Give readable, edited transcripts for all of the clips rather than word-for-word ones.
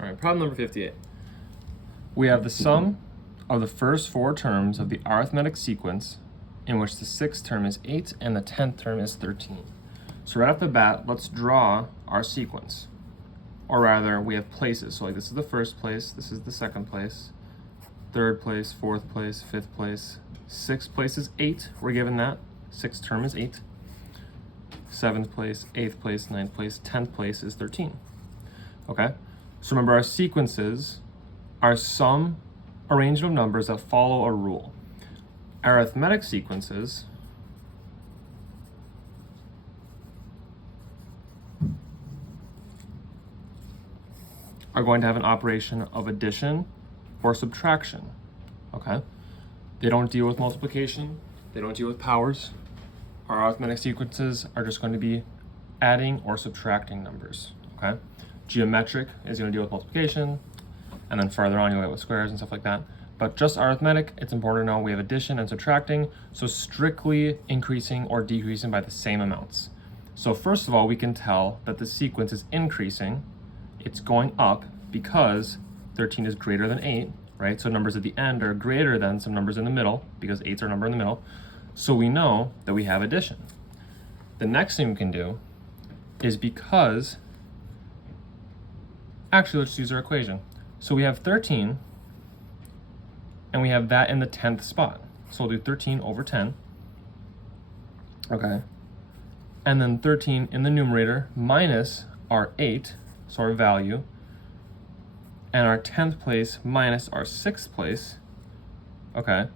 All right, problem number 58. We have the sum of the first 4 terms of the arithmetic sequence in which the 6th term is 8 and the 10th term is 13. So right off the bat, let's draw our sequence. Or rather, we have places. So like this is the first place, this is the second place, third place, fourth place, fifth place, sixth place is 8. We're given that. 6th term is 8. 7th place, 8th place, 9th place, 10th place is 13. Okay? So remember, our sequences are some arrangement of numbers that follow a rule. Arithmetic sequences are going to have an operation of addition or subtraction. Okay? They don't deal with multiplication. They don't deal with powers. Our arithmetic sequences are just going to be adding or subtracting numbers. Okay? Geometric is going to deal with multiplication, and then farther on you'll get with squares and stuff like that. But just arithmetic, it's important to know we have addition and subtracting, so strictly increasing or decreasing by the same amounts. So first of all, we can tell that the sequence is increasing. It's going up because 13 is greater than 8, right? So numbers at the end are greater than some numbers in the middle because 8's our number in the middle. So we know that we have addition. The next thing we can do is because, actually let's use our equation. So we have 13, and we have that in the 10th spot. So we'll do 13 over 10. Okay. And then 13 in the numerator minus our 8, so our value, and our 10th place minus our 6th place. Okay.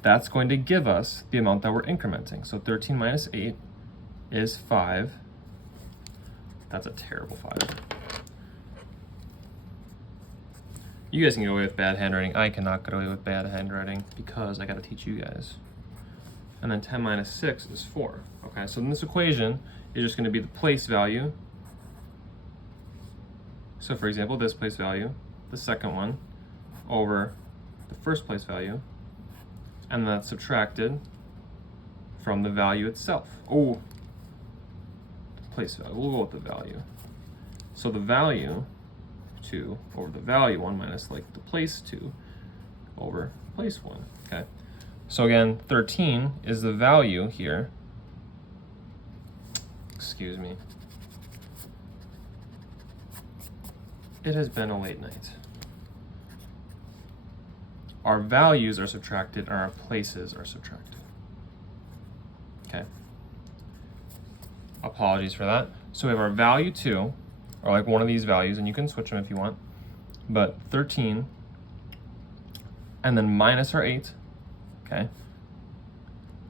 That's going to give us the amount that we're incrementing. So 13 minus 8 is 5. That's a terrible 5. You guys can get away with bad handwriting. I cannot get away with bad handwriting because I got to teach you guys. And then 10 minus 6 is 4. Okay, so in this equation is just going to be the place value. So for example, this place value, the second one, over the first place value, and that's subtracted from the value itself. Oh, the place value. We'll go with the value. So the value 2 over the value 1 minus like the place 2 over place 1. Okay. So again, 13 is the value here. Excuse me. It has been a late night. Our values are subtracted and our places are subtracted. Okay. Apologies for that. So we have our value 2, or like one of these values, and you can switch them if you want, but 13, and then minus our 8, okay?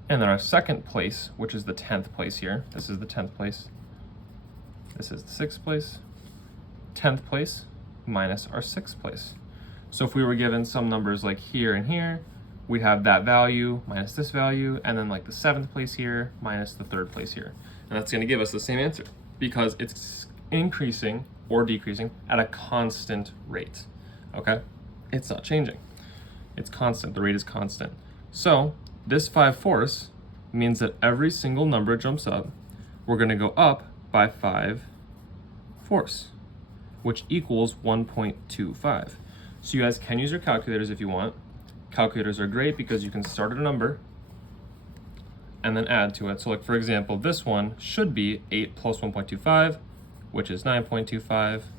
And then our second place, which is the 10th place here. This is the 10th place. This is the 6th place. 10th place minus our 6th place. So if we were given some numbers like here and here, we'd have that value minus this value, and then like the 7th place here minus the 3rd place here. And that's gonna give us the same answer because it's increasing or decreasing at a constant rate, okay? It's not changing. It's constant, the rate is constant. So this 5/4 means that every single number jumps up, we're gonna go up by 5/4, which equals 1.25. So you guys can use your calculators if you want. Calculators are great because you can start at a number and then add to it. So like for example, this one should be 8 plus 1.25, which is 9.25,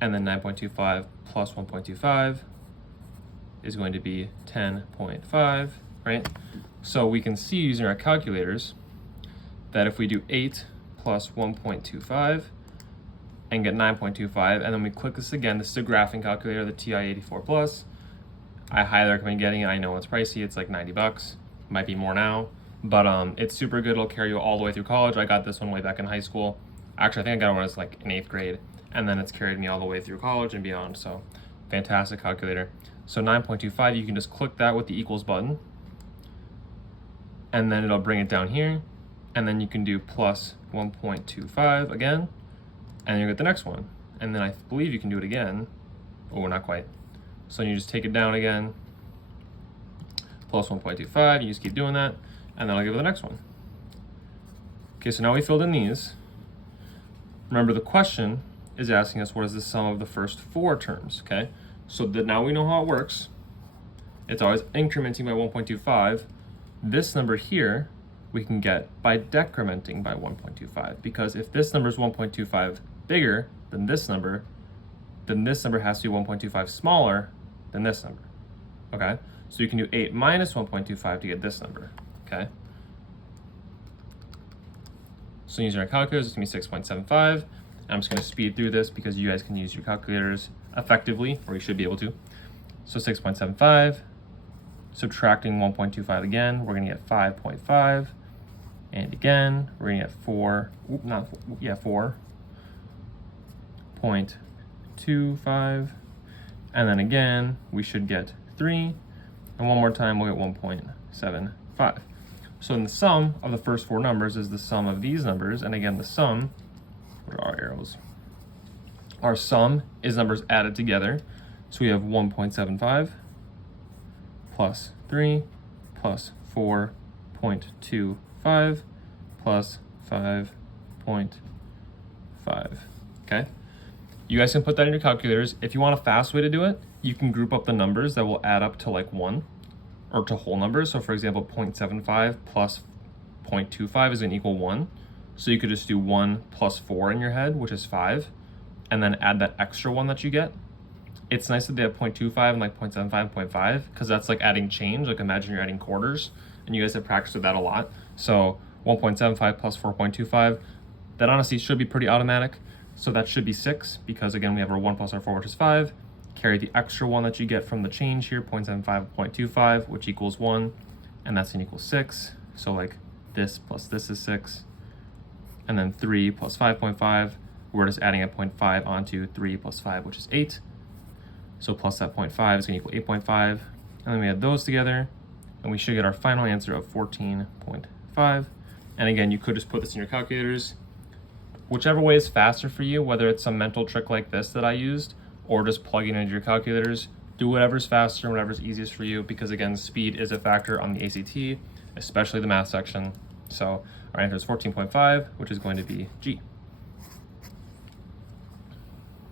and then 9.25 plus 1.25 is going to be 10.5, right? So we can see using our calculators that if we do 8 plus 1.25 and get 9.25, and then we click this again, this is a graphing calculator, the TI-84 Plus. I highly recommend getting it. I know it's pricey, it's like 90 bucks, might be more now, but it's super good. It'll carry you all the way through college. I got this one way back in high school. Actually, I think I got it when I was like in 8th grade, and then it's carried me all the way through college and beyond, so fantastic calculator. So 9.25, you can just click that with the equals button, and then it'll bring it down here, and then you can do plus 1.25 again, and you get the next one. And then I believe you can do it again. Oh, not quite. So you just take it down again, plus 1.25, you just keep doing that, and then I'll give it the next one. Okay, so now we filled in these. Remember the question is asking us what is the sum of the first 4 terms, okay? So that now we know how it works. It's always incrementing by 1.25. This number here we can get by decrementing by 1.25, because if this number is 1.25 bigger than this number, then this number has to be 1.25 smaller than this number, okay? So you can do 8 minus 1.25 to get this number, okay? So using our calculators, it's gonna be 6.75. I'm just gonna speed through this because you guys can use your calculators effectively, or you should be able to. So 6.75, subtracting 1.25 again, we're gonna get 5.5. And again, we're gonna get 4.25. And then again, we should get 3. And one more time, we'll get 1.75. So in the sum of the first 4 numbers is the sum of these numbers. And again, the sum, what are our arrows? Our sum is numbers added together. So we have 1.75 plus 3 plus 4.25 plus 5.5, okay? You guys can put that in your calculators. If you want a fast way to do it, you can group up the numbers that will add up to like 1 or to whole numbers. So for example, 0.75 plus 0.25 is going to equal 1. So you could just do 1 plus 4 in your head, which is 5, and then add that extra 1 that you get. It's nice that they have 0.25 and like 0.75 and 0.5, because that's like adding change. Like imagine you're adding quarters, and you guys have practiced with that a lot. So 1.75 plus 4.25, that honestly should be pretty automatic. So that should be 6, because again, we have our 1 plus our 4, which is 5. Carry the extra 1 that you get from the change here, 0.75, 0.25, which equals 1, and that's gonna equal 6. So like this plus this is 6. And then 3 plus 5.5, we're just adding a 0.5 onto 3 plus 5, which is 8. So plus that 0.5 is gonna equal 8.5. And then we add those together, and we should get our final answer of 14.5. And again, you could just put this in your calculators. Whichever way is faster for you, whether it's some mental trick like this that I used, or just plugging into your calculators, do whatever's faster and whatever's easiest for you, because again, speed is a factor on the ACT, especially the math section. So our answer is 14.5, which is going to be G.